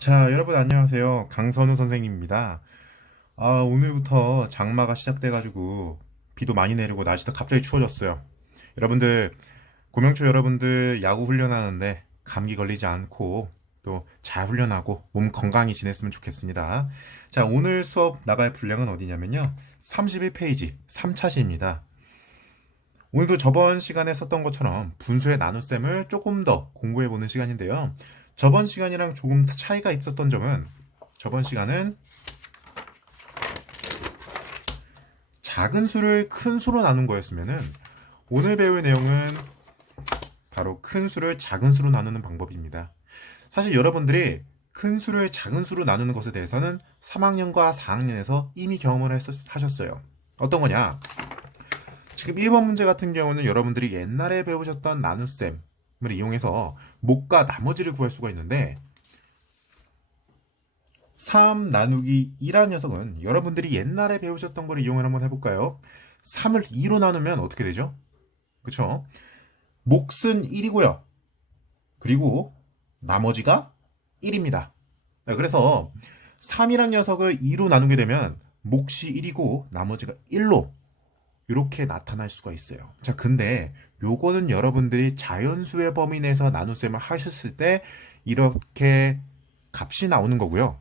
자, 여러분 안녕하세요. 강선우 선생님입니다. 오늘부터 장마가 시작돼가지고 비도 많이 내리고 날씨도 갑자기 추워졌어요. 여러분들, 고명초 여러분들 야구 훈련하는데 감기 걸리지 않고 또 잘 훈련하고 몸 건강히 지냈으면 좋겠습니다. 자, 오늘 수업 나갈 분량은 어디냐면요. 31페이지 3차시입니다. 오늘도 저번 시간에 썼던 것처럼 분수의 나눗셈을 조금 더 공부해보는 시간인데요. 저번 시간이랑 조금 차이가 있었던 점은 저번 시간은 작은 수를 큰 수로 나눈 거였으면은 오늘 배울 내용은 바로 큰 수를 작은 수로 나누는 방법입니다. 사실 여러분들이 큰 수를 작은 수로 나누는 것에 대해서는 3학년과 4학년에서 이미 경험을 하셨어요. 어떤 거냐? 지금 1번 문제 같은 경우는 여러분들이 옛날에 배우셨던 나눗셈을 이용해서 목과 나머지를 구할 수가 있는데 3 나누기 2라는 녀석은 여러분들이 옛날에 배우셨던 걸 이용을 한번 해볼까요? 3을 2로 나누면 어떻게 되죠? 그쵸? 몫은 1이고요. 그리고 나머지가 1입니다. 그래서 3이란 녀석을 2로 나누게 되면 몫이 1이고 나머지가 1로 이렇게 나타날 수가 있어요. 자, 근데 요거는 여러분들이 자연수의 범위 내에서 나눗셈을 하셨을 때 이렇게 값이 나오는 거고요.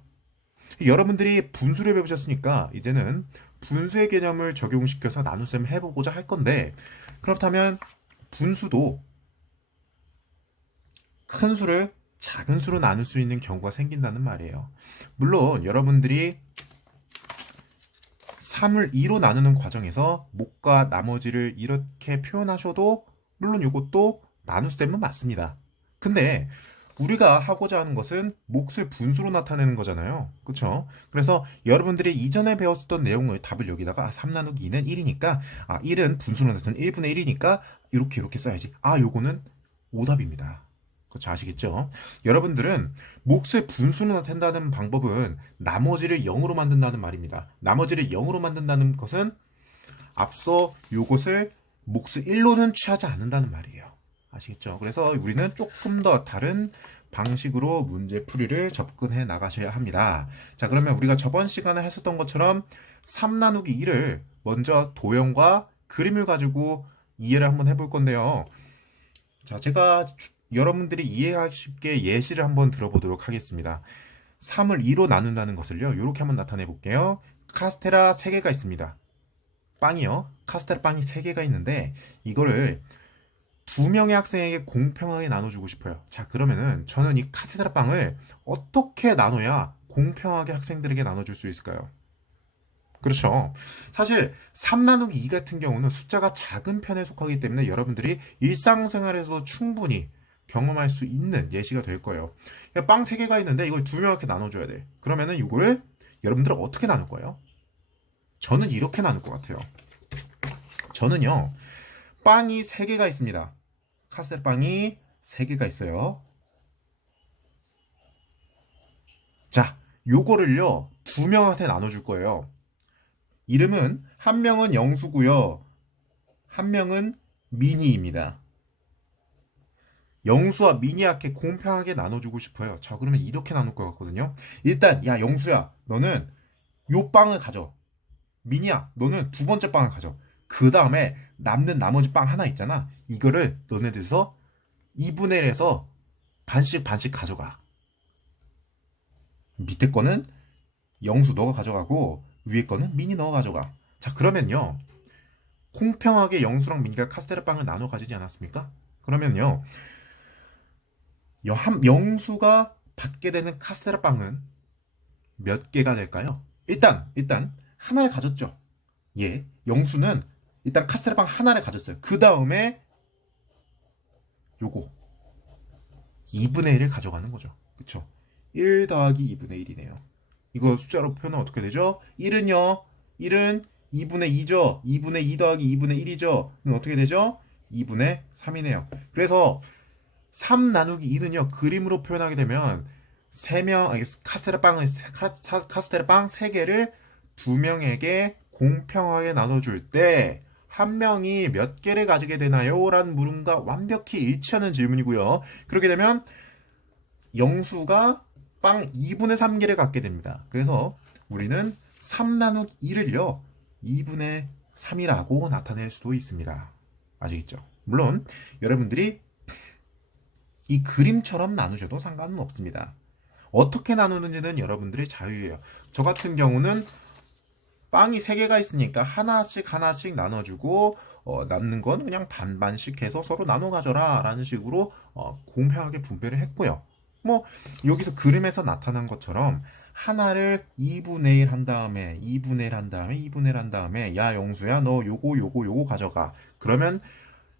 여러분들이 분수를 배우셨으니까 이제는 분수의 개념을 적용시켜서 나눗셈을 해보고자 할 건데, 그렇다면 분수도 큰 수를 작은 수로 나눌 수 있는 경우가 생긴다는 말이에요. 물론 여러분들이 3을 2로 나누는 과정에서 목과 나머지를 이렇게 표현하셔도 물론 이것도 나눗셈은 맞습니다. 근데 우리가 하고자 하는 것은 몫을 분수로 나타내는 거잖아요. 그쵸? 그래서 여러분들이 이전에 배웠었던 내용을 답을 여기다가 3 나누기 2는 1이니까 1은 분수로 나타내는 1분의 1이니까 이렇게 써야지. 요거는 오답입니다. 그렇죠? 아시겠죠? 여러분들은 몫을 분수로 나타낸다는 방법은 나머지를 0으로 만든다는 말입니다. 나머지를 0으로 만든다는 것은 앞서 요것을 몫을 1로는 취하지 않는다는 말이에요. 아시겠죠? 그래서 우리는 조금 더 다른 방식으로 문제풀이를 접근해 나가셔야 합니다. 자, 그러면 우리가 저번 시간에 했었던 것처럼 3 나누기 2를 먼저 도형과 그림을 가지고 이해를 한번 해볼 건데요. 자, 제가 여러분들이 이해하기 쉽게 예시를 한번 들어보도록 하겠습니다. 3을 2로 나눈다는 것을요, 이렇게 한번 나타내 볼게요. 카스테라 3개가 있습니다. 빵이요. 카스테라 빵이 3개가 있는데 이거를 2명의 학생에게 공평하게 나눠주고 싶어요. 자, 그러면은 저는 이 카스테라 빵을 어떻게 나눠야 공평하게 학생들에게 나눠줄 수 있을까요? 그렇죠. 사실 3 나누기 2 같은 경우는 숫자가 작은 편에 속하기 때문에 여러분들이 일상생활에서 충분히 경험할 수 있는 예시가 될 거예요. 빵 3개가 있는데 이걸 2명한테 나눠줘야 돼. 그러면은 이거를 여러분들은 어떻게 나눌 거예요? 저는 이렇게 나눌 것 같아요. 저는요, 빵이 3개가 있습니다. 카스테라 빵이 3개가 있어요. 자, 요거를요, 2명한테 나눠줄 거예요. 이름은 한 명은 영수고요. 한 명은 미니입니다. 영수와 미니한테 공평하게 나눠주고 싶어요. 자, 그러면 이렇게 나눌 것 같거든요. 일단 야, 영수야, 너는 요 빵을 가져. 미니야, 너는 두 번째 빵을 가져. 그 다음에 남는 나머지 빵 하나 있잖아. 이거를 너네들서 2분의 1에서 반씩 반씩 가져가. 밑에 거는 영수 너가 가져가고 위에 거는 미니 너가 가져가. 자, 그러면요, 공평하게 영수랑 미니가 카스테라 빵을 나눠 가지지 않았습니까? 그러면요, 영수가 받게 되는 카스테라 빵은 몇 개가 될까요? 일단 하나를 가졌죠. 예, 영수는 일단 카스테라 빵 하나를 가졌어요. 그 다음에 요거 2분의 1을 가져가는 거죠. 그쵸? 1 더하기 2분의 1이네요. 이거 숫자로 표현하면 어떻게 되죠? 1은요, 1은 2분의 2죠. 2분의 2 더하기 2분의 1이죠. 그럼 어떻게 되죠? 2분의 3이네요. 그래서 3 나누기 2는요, 그림으로 표현하게 되면 3명, 카스테라 빵 3개를 2명에게 공평하게 나눠줄 때 한 명이 몇 개를 가지게 되나요? 라는 물음과 완벽히 일치하는 질문이고요. 그렇게 되면 영수가 빵 2분의 3개를 갖게 됩니다. 그래서 우리는 3 나누기 2를요 2분의 3이라고 나타낼 수도 있습니다. 아시겠죠? 물론 여러분들이 이 그림처럼 나누셔도 상관은 없습니다. 어떻게 나누는지는 여러분들의 자유예요. 저 같은 경우는 빵이 3개가 있으니까 하나씩 하나씩 나눠주고 남는 건 그냥 반반씩 해서 서로 나눠 가져라 라는 식으로 공평하게 분배를 했고요. 뭐 여기서 그림에서 나타난 것처럼 하나를 2분의 1 한 다음에 2분의 1 한 다음에 2분의 1 한 다음에 야 영수야 너 요거 가져가. 그러면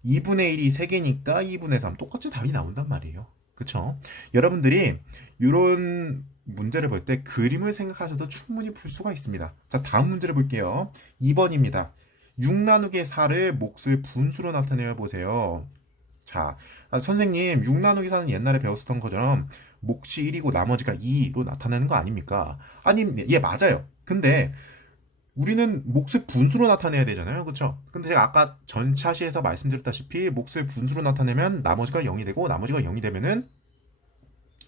2분의 1이 3개니까 2분의 3 똑같이 답이 나온단 말이에요. 그쵸? 여러분들이 이런 문제를 볼 때 그림을 생각하셔도 충분히 풀 수가 있습니다. 자, 다음 문제를 볼게요. 2번입니다. 6 나누기 4를 몫을 분수로 나타내어 보세요. 자, 선생님 6 나누기 4는 옛날에 배웠었던 것처럼 몫이 1이고 나머지가 2로 나타내는 거 아닙니까? 아니, 예, 맞아요. 근데 우리는 몫을 분수로 나타내야 되잖아요. 그쵸? 근데 제가 아까 전차시에서 말씀드렸다시피 몫을 분수로 나타내면 나머지가 0이 되고 나머지가 0이 되면은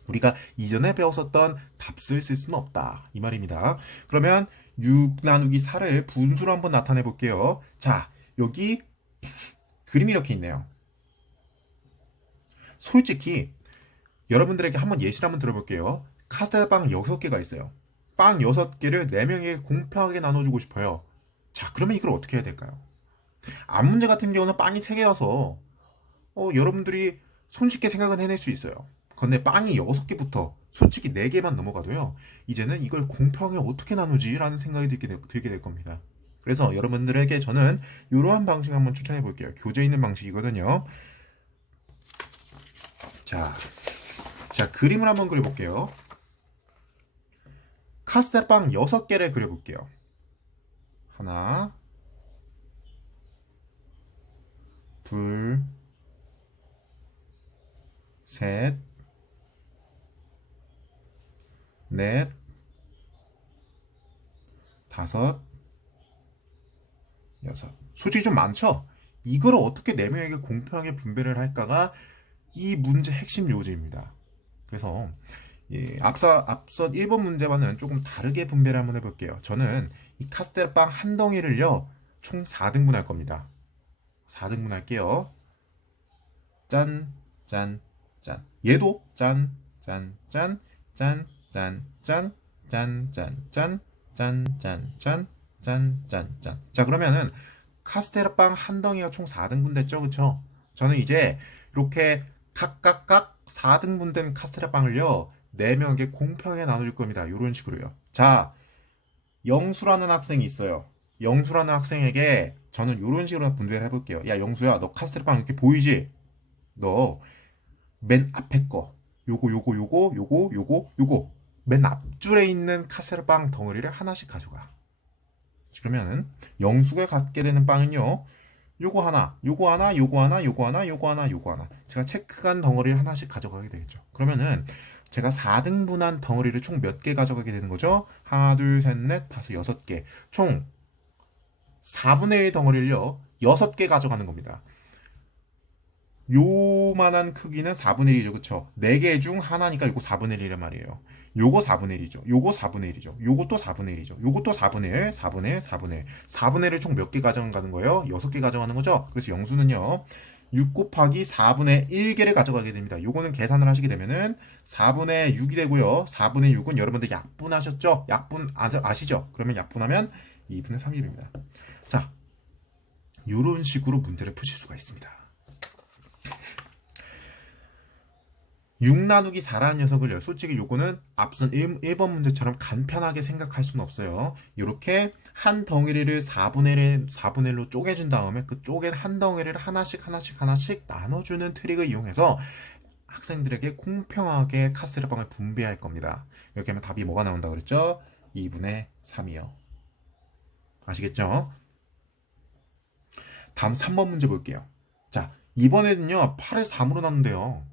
우리가 이전에 배웠었던 답을 쓸 수는 없다. 이 말입니다. 그러면 6 나누기 4를 분수로 한번 나타내 볼게요. 자, 여기 그림이 이렇게 있네요. 솔직히 여러분들에게 한번 예시를 한번 들어볼게요. 카스테라 빵 6개가 있어요. 빵 6개를 4명에게 공평하게 나눠주고 싶어요. 자, 그러면 이걸 어떻게 해야 될까요? 앞 문제 같은 경우는 빵이 3개여서 여러분들이 손쉽게 생각은 해낼 수 있어요. 근데 빵이 6개부터 솔직히 4개만 넘어가도요. 이제는 이걸 공평하게 어떻게 나누지? 라는 생각이 들게 될 겁니다. 그래서 여러분들에게 저는 이러한 방식 한번 추천해 볼게요. 교재 있는 방식이거든요. 자, 그림을 한번 그려볼게요. 카스테라 빵 6개를 그려볼게요. 하나, 둘, 셋, 넷, 다섯, 여섯. 솔직히 좀 많죠? 이걸 어떻게 4명에게 공평하게 분배를 할까가 이 문제 핵심 요지입니다. 그래서 앞서 1번 문제와는 조금 다르게 분배를 한번 해볼게요. 저는 이 카스테라 빵 한 덩이를요 총 4등분 할 겁니다. 4등분 할게요. 짠, 짠, 짠. 얘도 짠, 짠, 짠, 짠, 짠, 짠, 짠, 짠, 짠, 짠, 짠, 짠, 짠, 짠, 짠. 자, 그러면은 카스테라 빵 한 덩이가 총 4등분 됐죠, 그쵸? 저는 이제 이렇게 각각 4등분 된 카스테라 빵을요 4명에게 공평하게 나눠줄 겁니다. 이런 식으로요. 자, 영수라는 학생이 있어요. 영수라는 학생에게 저는 이런 식으로 분배를 해볼게요. 야, 영수야, 너 카스테라 빵 이렇게 보이지? 너 맨 앞에 거 요거 맨 앞줄에 있는 카스테라빵 덩어리를 하나씩 가져가. 그러면은 영수가 갖게 되는 빵은요 요거 하나, 요거 하나, 요거 하나, 요거 하나, 요거 하나, 요거 하나. 제가 체크한 덩어리를 하나씩 가져가게 되겠죠. 그러면은 제가 4등분한 덩어리를 총 몇 개 가져가게 되는 거죠? 하나, 둘, 셋, 넷, 다섯, 6개. 총 4분의 1 덩어리를요 6개 가져가는 겁니다. 요만한 크기는 4분의 1이죠. 그쵸? 4개 중 하나니까 이거 4분의 1이란 말이에요. 요거 4분의 1이죠. 요거 4분의 1이죠. 요것도 4분의 1이죠. 요것도 4분의 1, 4분의 1, 4분의 1. 4분의 1을 총 몇 개 가져가는 거예요? 6개 가져가는 거죠? 그래서 영수는요. 6 곱하기 4분의 1개를 가져가게 됩니다. 요거는 계산을 하시게 되면은 4분의 6이 되고요. 4분의 6은 여러분들 약분하셨죠? 약분 아시죠? 그러면 약분하면 2분의 3이 됩니다. 자, 요런 식으로 문제를 푸실 수가 있습니다. 6 나누기 4라는 녀석을요. 솔직히 요거는 앞선 1번 문제처럼 간편하게 생각할 수는 없어요. 이렇게 한 덩어리를 4분의 1로 쪼개준 다음에 그 쪼갠 한 덩어리를 하나씩 나눠주는 트릭을 이용해서 학생들에게 공평하게 카스테라빵을 분배할 겁니다. 이렇게 하면 답이 뭐가 나온다고 그랬죠? 2분의 3이요. 아시겠죠? 다음 3번 문제 볼게요. 자, 이번에는요 8을 3으로 나눈대요.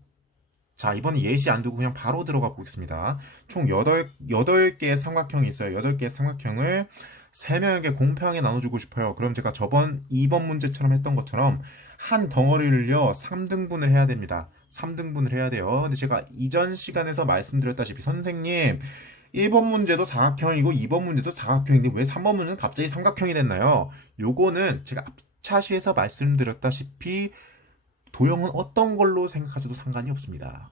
자, 이번에 예시 안 두고 그냥 바로 들어가 보겠습니다. 총 8개의 삼각형이 있어요. 8개의 삼각형을 3명에게 공평하게 나눠주고 싶어요. 그럼 제가 저번 2번 문제처럼 했던 것처럼 한 덩어리를요 3등분을 해야 됩니다. 3등분을 해야 돼요. 근데 제가 이전 시간에서 말씀드렸다시피 선생님 1번 문제도 사각형이고 2번 문제도 사각형인데 왜 3번 문제는 갑자기 삼각형이 됐나요? 요거는 제가 앞차시에서 말씀드렸다시피 도형은 어떤 걸로 생각하셔도 상관이 없습니다.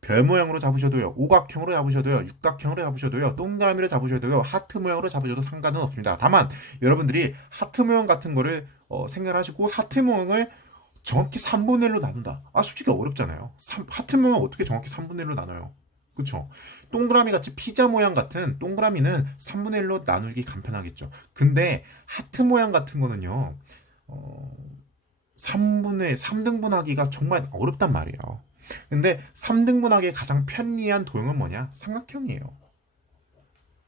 별 모양으로 잡으셔도요, 오각형으로 잡으셔도요, 육각형으로 잡으셔도요, 동그라미로 잡으셔도요, 하트 모양으로 잡으셔도 상관은 없습니다. 다만 여러분들이 하트 모양 같은 거를 생각하시고 하트 모양을 정확히 3분의 1로 나눈다. 솔직히 어렵잖아요. 하트 모양을 어떻게 정확히 3분의 1로 나눠요? 그쵸? 동그라미 같이 피자 모양 같은 동그라미는 3분의 1로 나누기 간편하겠죠. 근데 하트 모양 같은 거는요, 3등분하기가 정말 어렵단 말이에요. 근데 3등분하기에 가장 편리한 도형은 뭐냐? 삼각형이에요.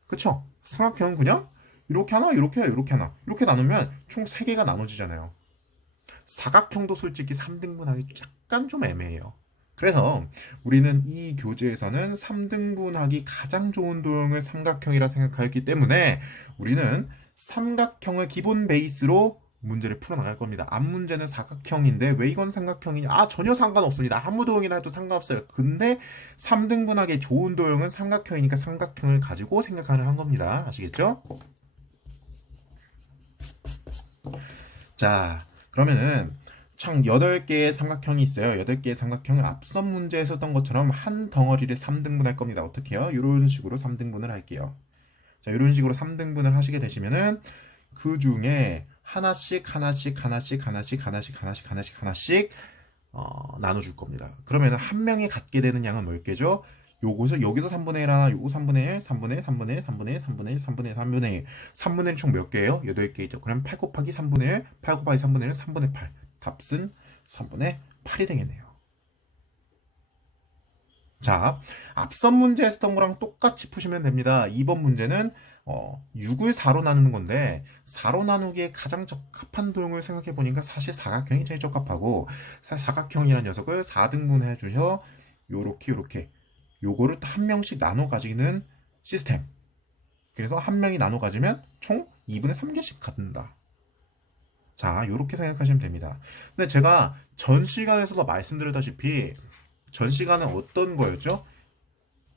그쵸? 삼각형은 그냥 이렇게 하나, 이렇게 하나, 이렇게 하나. 이렇게 나누면 총 3개가 나눠지잖아요. 사각형도 솔직히 3등분하기 약간 좀 애매해요. 그래서 우리는 이 교재에서는 3등분하기 가장 좋은 도형을 삼각형이라 생각하였기 때문에 우리는 삼각형을 기본 베이스로 문제를 풀어나갈 겁니다. 앞 문제는 사각형인데 왜 이건 삼각형이냐? 전혀 상관없습니다. 아무 도형이나 해도 상관없어요. 근데 3등분하기 좋은 도형은 삼각형이니까 삼각형을 가지고 생각하는 한 겁니다. 아시겠죠? 자, 그러면은 총 8개의 삼각형이 있어요. 8개의 삼각형을 앞선 문제에 썼던 것처럼 한 덩어리를 3등분할 겁니다. 어떻게 해요? 이런 식으로 3등분을 할게요. 자, 이런 식으로 3등분을 하시게 되시면은 그 중에 하나씩 나눠줄 겁니다. 그러면 한 명이 갖게 되는 양은 뭐였겠죠? 여기서 3분의 1 하나, 요거 3분의 1, 3분의 1, 3분의 1, 3분의 1, 3분의 1, 3분의 1, 3분의 1. 3분의 1 총 몇 개예요? 8개이죠. 그럼 8 곱하기 3분의 1, 8 곱하기 3분의 1, 3분의 8. 답은 3분의 8이 되겠네요. 자, 앞선 문제 했던 거랑 똑같이 푸시면 됩니다. 2번 문제는 6을 4로 나누는 건데 4로 나누기에 가장 적합한 도형을 생각해 보니까 사실 사각형이 제일 적합하고 사각형이라는 녀석을 4등분 해주셔 요렇게 요거를 한 명씩 나눠 가지는 시스템. 그래서 한 명이 나눠 가지면 총 2분의 3개씩 갖는다. 자, 요렇게 생각하시면 됩니다. 근데 제가 전 시간에서도 말씀드렸다시피 전 시간은 어떤 거였죠?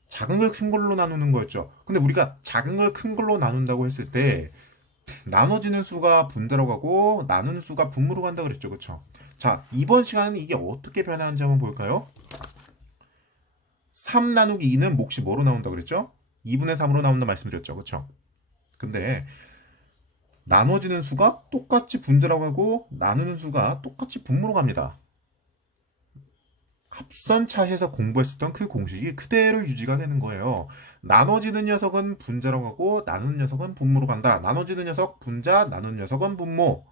작은 걸 큰 걸로 나누는 거였죠. 근데 우리가 작은 걸 큰 걸로 나눈다고 했을 때 나눠지는 수가 분대로 가고 나누는 수가 분모로 간다 그랬죠. 그쵸? 자, 이번 시간은 이게 어떻게 변하는지 한번 볼까요? 3 나누기 2는 몫이 뭐로 나온다 그랬죠? 2분의 3으로 나온다 말씀드렸죠. 그쵸? 근데 나눠지는 수가 똑같이 분대로 가고 나누는 수가 똑같이 분모로 갑니다. 앞선 차시에서 공부했었던 그 공식이 그대로 유지가 되는 거예요. 나눠지는 녀석은 분자로 가고 나누는 녀석은 분모로 간다. 나눠지는 녀석 분자, 나누는 녀석은 분모.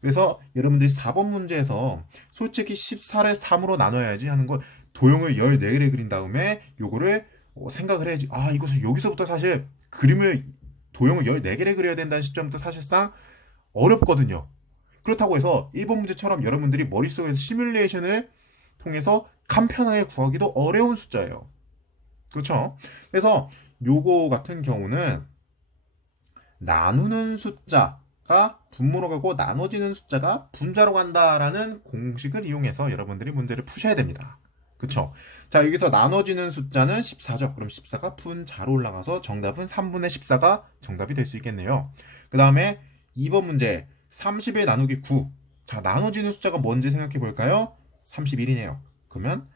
그래서 여러분들이 4번 문제에서 솔직히 14를 3으로 나눠야지 하는 거 도형을 14개를 그린 다음에 요거를 생각을 해야지. 이것을 여기서부터 사실 도형을 14개를 그려야 된다는 시점부터 사실상 어렵거든요. 그렇다고 해서 1번 문제처럼 여러분들이 머릿속에서 시뮬레이션을 통해서 간편하게 구하기도 어려운 숫자예요. 그렇죠? 그래서 요거 같은 경우는 나누는 숫자가 분모로 가고 나눠지는 숫자가 분자로 간다라는 공식을 이용해서 여러분들이 문제를 푸셔야 됩니다. 그쵸? 자, 여기서 나눠지는 숫자는 14죠. 그럼 14가 분자로 올라가서 정답은 3분의 14가 정답이 될 수 있겠네요. 그 다음에 2번 문제 30에 나누기 9. 자, 나눠지는 숫자가 뭔지 생각해 볼까요? 31이네요. 그러면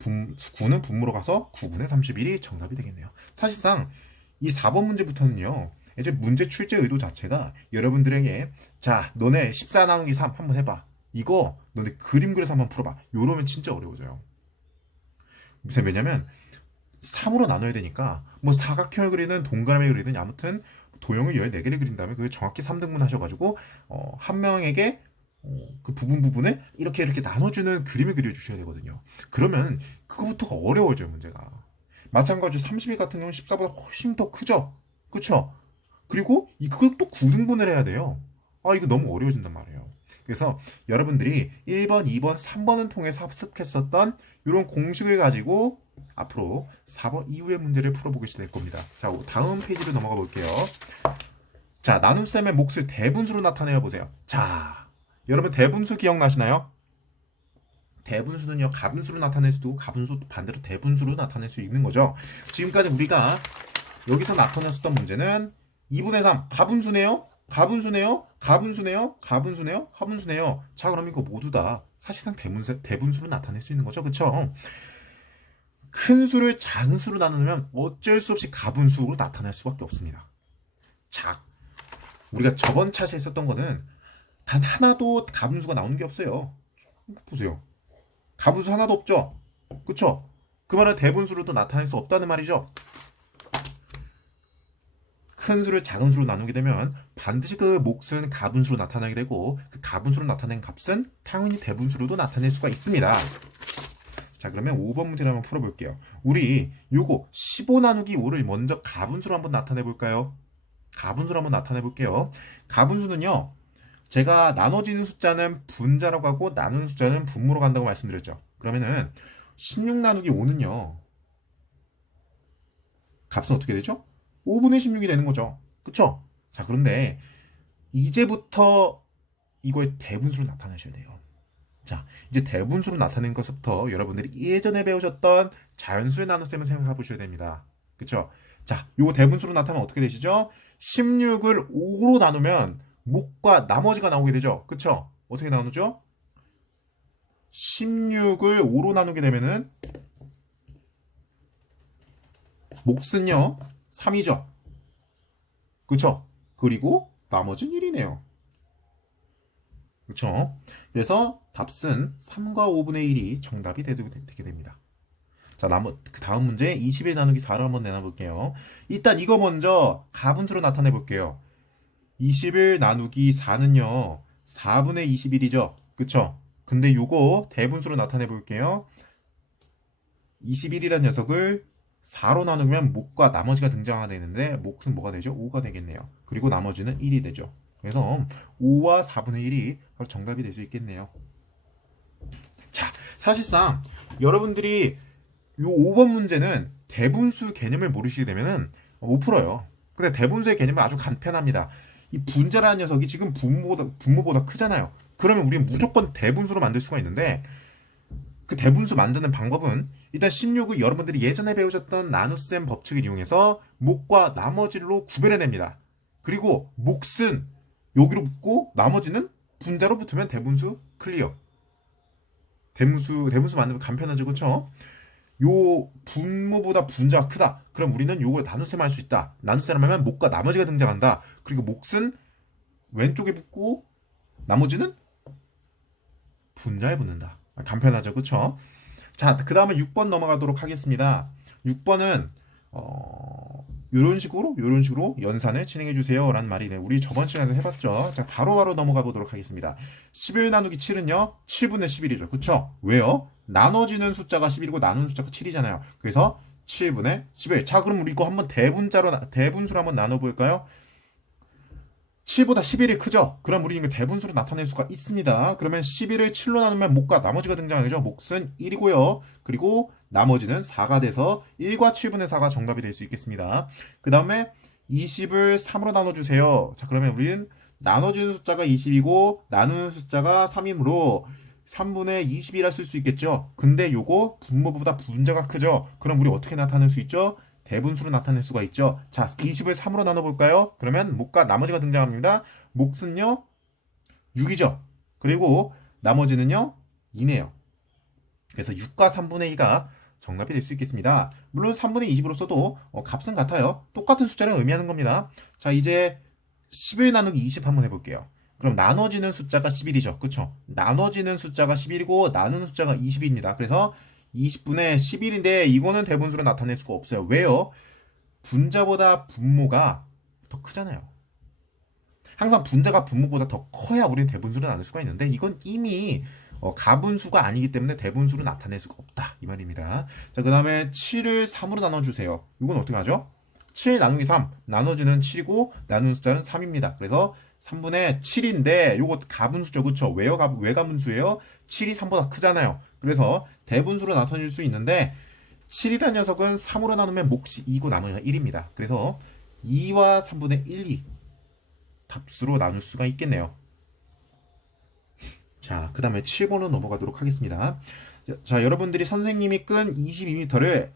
9는 분모로 가서 9분의 31이 정답이 되겠네요. 사실상 이 4번 문제부터는요. 이제 문제 출제 의도 자체가 여러분들에게 자, 너네 14 나누기 3 한번 해봐. 이거 너네 그림 그려서 한번 풀어봐. 요러면 진짜 어려워져요. 왜냐면 3으로 나눠야 되니까 뭐 사각형을 그리든 동그라미 그리든 아무튼 도형을 14개를 그린 다음에 그걸 정확히 3등분 하셔가지고 한 명에게 그 부분을 이렇게 나눠주는 그림을 그려주셔야 되거든요. 그러면 그거부터가 어려워져요, 문제가. 마찬가지로 32 같은 경우는 14보다 훨씬 더 크죠? 그쵸? 그리고 그걸 또 9등분을 해야 돼요. 이거 너무 어려워진단 말이에요. 그래서 여러분들이 1번, 2번, 3번을 통해서 합습했었던 이런 공식을 가지고 앞으로 4번 이후의 문제를 풀어보게 될 겁니다. 자, 다음 페이지로 넘어가 볼게요. 자, 나눗셈의 몫을 대분수로 나타내어 보세요. 자, 여러분 대분수 기억나시나요? 대분수는요, 가분수로 나타낼 수도 있고 가분수 반대로 대분수로 나타낼 수 있는 거죠. 지금까지 우리가 여기서 나타냈었던 문제는 2분의 3 가분수네요. 가분수네요. 가분수네요. 가분수네요. 가분수네요. 자, 그럼 이거 모두 다 사실상 대분수로 나타낼 수 있는 거죠. 그쵸? 큰 수를 작은 수로 나누면 어쩔 수 없이 가분수로 나타날 수밖에 없습니다. 자, 우리가 저번 차트에 있었던 거는 단 하나도 가분수가 나오는 게 없어요. 보세요. 가분수 하나도 없죠? 그쵸? 그 말은 대분수로도 나타낼 수 없다는 말이죠. 큰 수를 작은 수로 나누게 되면 반드시 그 몫은 가분수로 나타나게 되고 그 가분수로 나타낸 값은 당연히 대분수로도 나타낼 수가 있습니다. 자, 그러면 5번 문제를 한번 풀어볼게요. 우리 요거 15 나누기 5를 먼저 가분수로 한번 나타내 볼까요? 가분수로 한번 나타내 볼게요. 가분수는요, 제가 나눠지는 숫자는 분자라고 하고 나누는 숫자는 분모로 간다고 말씀드렸죠. 그러면은 16 나누기 5는요, 값은 어떻게 되죠? 5분의 16이 되는 거죠. 그쵸? 자, 그런데 이제부터 이거의 대분수로 나타내셔야 돼요. 자, 이제 대분수로 나타낸 것부터 여러분들이 예전에 배우셨던 자연수의 나눗셈을 생각해 보셔야 됩니다. 그쵸? 자, 요거 대분수로 나타나면 어떻게 되시죠? 16을 5로 나누면 목과 나머지가 나오게 되죠. 그쵸? 어떻게 나누죠? 16을 5로 나누게 되면은 몫은요 3이죠. 그쵸? 그리고 나머지는 1이네요. 그쵸? 그래서 답은 3과 5분의 1이 정답이 되게 됩니다. 자, 그 다음 문제 21 나누기 4로 한번 내놔볼게요. 일단 이거 먼저 가분수로 나타내 볼게요. 21 나누기 4는요 4분의 21이죠. 그쵸? 근데 요거 대분수로 나타내 볼게요. 21이라는 녀석을 4로 나누면 목과 나머지가 등장하게 되는데 몫은 뭐가 되죠? 5가 되겠네요. 그리고 나머지는 1이 되죠. 그래서 5와 4분의 1이 바로 정답이 될 수 있겠네요. 자, 사실상 여러분들이 요 5번 문제는 대분수 개념을 모르시게 되면은 못 풀어요. 근데 대분수의 개념은 아주 간편합니다. 이 분자라는 녀석이 지금 분모보다 크잖아요. 그러면 우리는 무조건 대분수로 만들 수가 있는데 그 대분수 만드는 방법은 일단 16을 여러분들이 예전에 배우셨던 나눗셈 법칙을 이용해서 목과 나머지로 구별해냅니다. 그리고 몫은 여기로 붙고 나머지는 분자로 붙으면 대분수 클리어. 대분수 만들면 간편하죠. 그쵸? 요 분모보다 분자가 크다. 그럼 우리는 요걸 나눗셈 할 수 있다. 나눗셈 하면 목과 나머지가 등장한다. 그리고 몫은 왼쪽에 붙고 나머지는 분자에 붙는다. 간편하죠. 그쵸? 자, 그 다음에 6번 넘어가도록 하겠습니다. 6번은 요런 식으로 연산을 진행해 주세요 라는 말이네. 우리 저번 시간에 해봤죠. 자, 바로바로 넘어가 보도록 하겠습니다. 11 나누기 7은요 7분의 11이죠. 그쵸? 왜요? 나눠지는 숫자가 11이고 나누는 숫자가 7이잖아요. 그래서 7분의 11. 자, 그럼 우리 이거 한번 대분수로 한번 나눠볼까요? 7보다 11이 크죠? 그럼 우리 이거 대분수로 나타낼 수가 있습니다. 그러면 11을 7로 나누면 목과 나머지가 등장하죠. 몫은 1이고요. 그리고 나머지는 4가 돼서 1과 7분의 4가 정답이 될 수 있겠습니다. 그 다음에 20을 3으로 나눠주세요. 자, 그러면 우리는 나눠지는 숫자가 20이고 나누는 숫자가 3이므로 3분의 20이라 쓸 수 있겠죠. 근데 요거 분모보다 분자가 크죠. 그럼 우리 어떻게 나타낼 수 있죠? 대분수로 나타낼 수가 있죠. 자, 20을 3으로 나눠볼까요? 그러면 목과 나머지가 등장합니다. 몫은요 6이죠. 그리고 나머지는요 2네요. 그래서 6과 3분의 2가 정답이 될 수 있겠습니다. 물론 3분의 20으로 써도 값은 같아요. 똑같은 숫자를 의미하는 겁니다. 자, 이제 11 나누기 20 한번 해볼게요. 그럼 나눠지는 숫자가 11이죠. 그쵸? 나눠지는 숫자가 11이고 나누는 숫자가 20입니다. 그래서 20분의 11인데 이거는 대분수로 나타낼 수가 없어요. 왜요? 분자보다 분모가 더 크잖아요. 항상 분자가 분모보다 더 커야 우리는 대분수로 나눌 수가 있는데 이건 이미 가분수가 아니기 때문에 대분수로 나타낼 수가 없다. 이 말입니다. 자, 그 다음에 7을 3으로 나눠주세요. 이건 어떻게 하죠? 7 나누기 3. 나눠지는 7이고 나누는 숫자는 3입니다. 그래서 3분의 7인데 요거 가분수죠. 그쵸? 왜 가분수예요? 7이 3보다 크잖아요. 그래서 대분수로 나타낼 수 있는데 7이라는 녀석은 3으로 나누면 몫이 2고 나머지가 1입니다. 그래서 2와 3분의 1이 답수로 나눌 수가 있겠네요. 자, 그 다음에 7번으로 넘어가도록 하겠습니다. 자, 여러분들이 선생님이 끈 22m를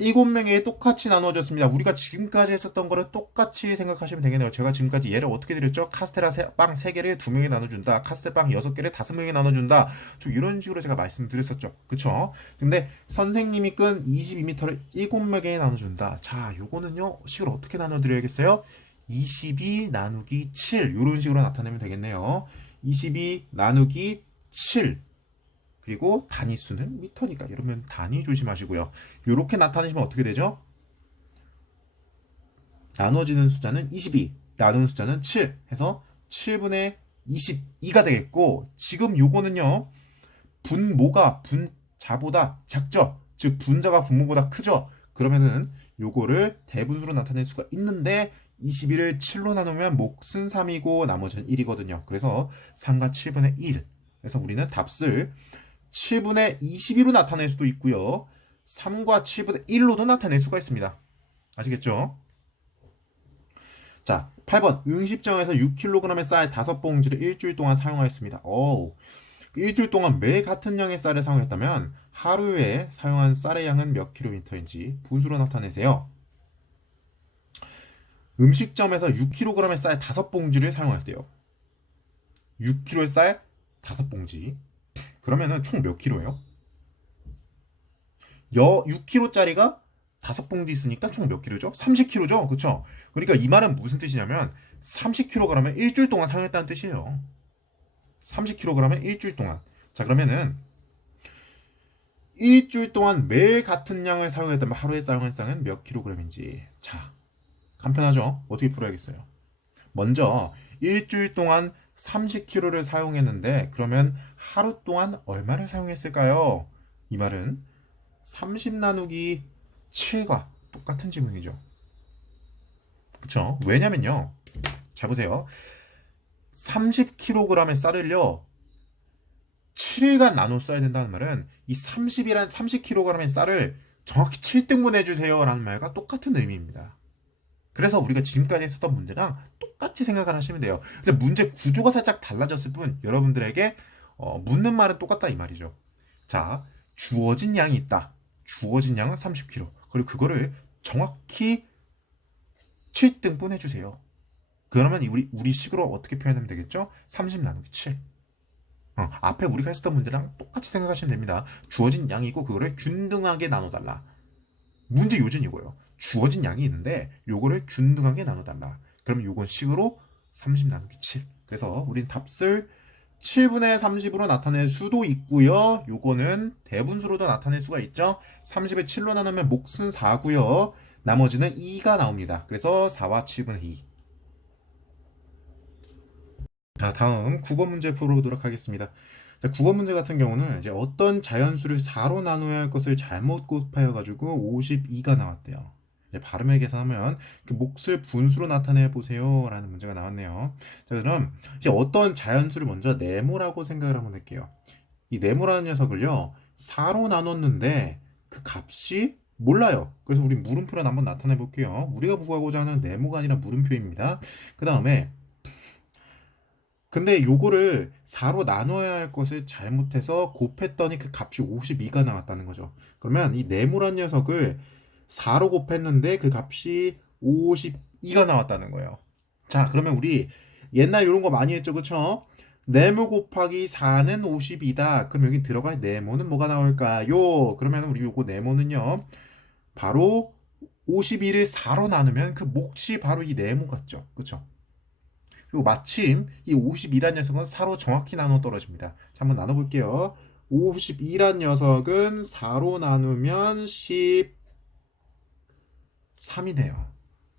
7명에 똑같이 나눠줬습니다. 우리가 지금까지 했었던 거를 똑같이 생각하시면 되겠네요. 제가 지금까지 예를 어떻게 드렸죠? 카스테라 빵 3개를 2명에 나눠준다. 카스테라 빵 6개를 5명에 나눠준다. 좀 이런 식으로 제가 말씀드렸었죠. 그쵸? 근데 선생님이 끈 22m를 7명에 나눠준다. 자, 요거는요, 식을 어떻게 나눠드려야겠어요? 22 나누기 7. 이런 식으로 나타내면 되겠네요. 22 나누기 7. 그리고 단위수는 미터니까 이러면 단위 조심하시고요. 이렇게 나타내시면 어떻게 되죠? 나눠지는 숫자는 22, 나누는 숫자는 7 해서 7분의 22가 되겠고, 지금 요거는요, 분모가 분자보다 작죠? 즉 분자가 분모보다 크죠? 그러면은 요거를 대분수로 나타낼 수가 있는데 22를 7로 나누면 몫은 3이고 나머지는 1이거든요. 그래서 3과 7분의 1. 그래서 우리는 답을 7분의 22로 나타낼 수도 있고요. 3과 7분의 1로도 나타낼 수가 있습니다. 아시겠죠? 자, 8번. 응시장에서 6kg의 쌀 5봉지를 일주일 동안 사용하였습니다. 일주일 동안 매일 같은 양의 쌀을 사용했다면 하루에 사용한 쌀의 양은 몇 킬로미터인지 분수로 나타내세요. 음식점에서 6kg의 쌀 5봉지를 사용했대요. 6kg의 쌀 5봉지. 그러면은 총 몇 킬로예요? 6kg짜리가 5봉지 있으니까 총 몇 킬로죠? 30kg죠? 그쵸? 그러니까 이 말은 무슨 뜻이냐면 30kg을 일주일 동안 사용했다는 뜻이에요. 30kg을 일주일 동안. 자, 그러면은 일주일 동안 매일 같은 양을 사용했다면 하루에 사용한 쌀은 몇 킬로그램인지. 자, 간편하죠? 어떻게 풀어야겠어요? 먼저 일주일 동안 30kg를 사용했는데 그러면 하루 동안 얼마를 사용했을까요? 이 말은 30 나누기 7과 똑같은 지문이죠. 그쵸? 왜냐면요. 잘 보세요. 30kg의 쌀을요. 7일간 나눠 써야 된다는 말은 이 30kg의 쌀을 정확히 7등분 해주세요 라는 말과 똑같은 의미입니다. 그래서 우리가 지금까지 했었던 문제랑 똑같이 생각을 하시면 돼요. 근데 문제 구조가 살짝 달라졌을 뿐 여러분들에게 묻는 말은 똑같다 이 말이죠. 자, 주어진 양이 있다. 주어진 양은 30kg. 그리고 그거를 정확히 7등분 해주세요. 그러면 우리 식으로 어떻게 표현하면 되겠죠? 30 나누기 7. 앞에 우리가 했었던 문제랑 똑같이 생각하시면 됩니다. 주어진 양이고 그거를 균등하게 나눠달라. 문제 요지는 이거예요. 주어진 양이 있는데 요거를 균등하게 나눠달라. 그러면 요건 식으로 30 나누기 7. 그래서 우린 답을 7분의 30으로 나타낼 수도 있고요. 요거는 대분수로도 나타낼 수가 있죠. 30을 7로 나누면 몫은 4고요. 나머지는 2가 나옵니다. 그래서 4와 7분의 2. 자, 다음 9번 문제 풀어보도록 하겠습니다. 자, 9번 문제 같은 경우는 이제 어떤 자연수를 4로 나누어야 할 것을 잘못 곱하여가지고 52가 나왔대요. 이제 발음을 계산하면 그 몫을 분수로 나타내 보세요 라는 문제가 나왔네요. 자, 그럼 이제 어떤 자연수를 먼저 네모라고 생각을 한번 할게요. 이 네모라는 녀석을요 4로 나눴는데 그 값이 몰라요. 그래서 우리 물음표를 한번 나타내 볼게요. 우리가 구하고자 하는 네모가 아니라 물음표입니다. 그 다음에 근데 요거를 4로 나눠야 할 것을 잘못해서 곱했더니 그 값이 52가 나왔다는 거죠. 그러면 이 네모란 녀석을 4로 곱했는데 그 값이 52가 나왔다는 거예요. 자, 그러면 우리 옛날 이런 거 많이 했죠, 그쵸? 네모 곱하기 4는 52다. 그럼 여기 들어갈 네모는 뭐가 나올까요? 그러면 우리 요거 네모는요, 바로 52를 4로 나누면 그 몫이 바로 이 네모 같죠, 그쵸? 그리고 마침 이 52란 녀석은 4로 정확히 나눠 떨어집니다. 자, 한번 나눠볼게요. 52란 녀석은 4로 나누면 13이네요.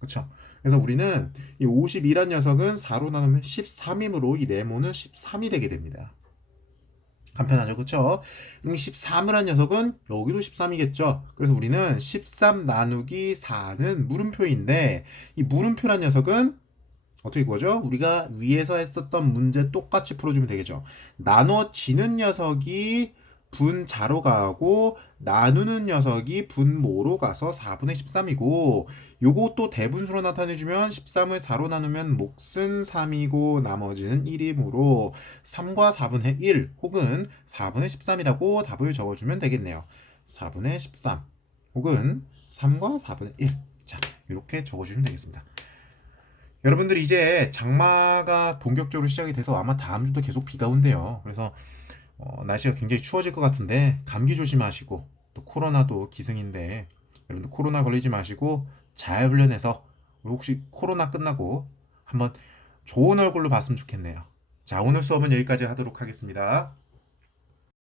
그쵸? 그래서 우리는 이 52란 녀석은 4로 나누면 13이므로 이 네모는 13이 되게 됩니다. 간편하죠, 그쵸? 그럼 13을 한 녀석은 여기도 13이겠죠? 그래서 우리는 13 나누기 4는 물음표인데 이 물음표란 녀석은 어떻게 구하죠? 우리가 위에서 했었던 문제 똑같이 풀어주면 되겠죠. 나눠지는 녀석이 분자로 가고 나누는 녀석이 분모로 가서 4분의 13이고 요것도 대분수로 나타내주면 13을 4로 나누면 몫은 3이고 나머지는 1이므로 3과 4분의 1 혹은 4분의 13이라고 답을 적어주면 되겠네요. 4분의 13 혹은 3과 4분의 1. 자, 이렇게 적어주시면 되겠습니다. 여러분들이 이제 장마가 본격적으로 시작이 돼서 아마 다음 주도 계속 비가 온대요. 그래서 날씨가 굉장히 추워질 것 같은데 감기 조심하시고 또 코로나도 기승인데 여러분들 코로나 걸리지 마시고 잘 훈련해서 우리 혹시 코로나 끝나고 한번 좋은 얼굴로 봤으면 좋겠네요. 자, 오늘 수업은 여기까지 하도록 하겠습니다.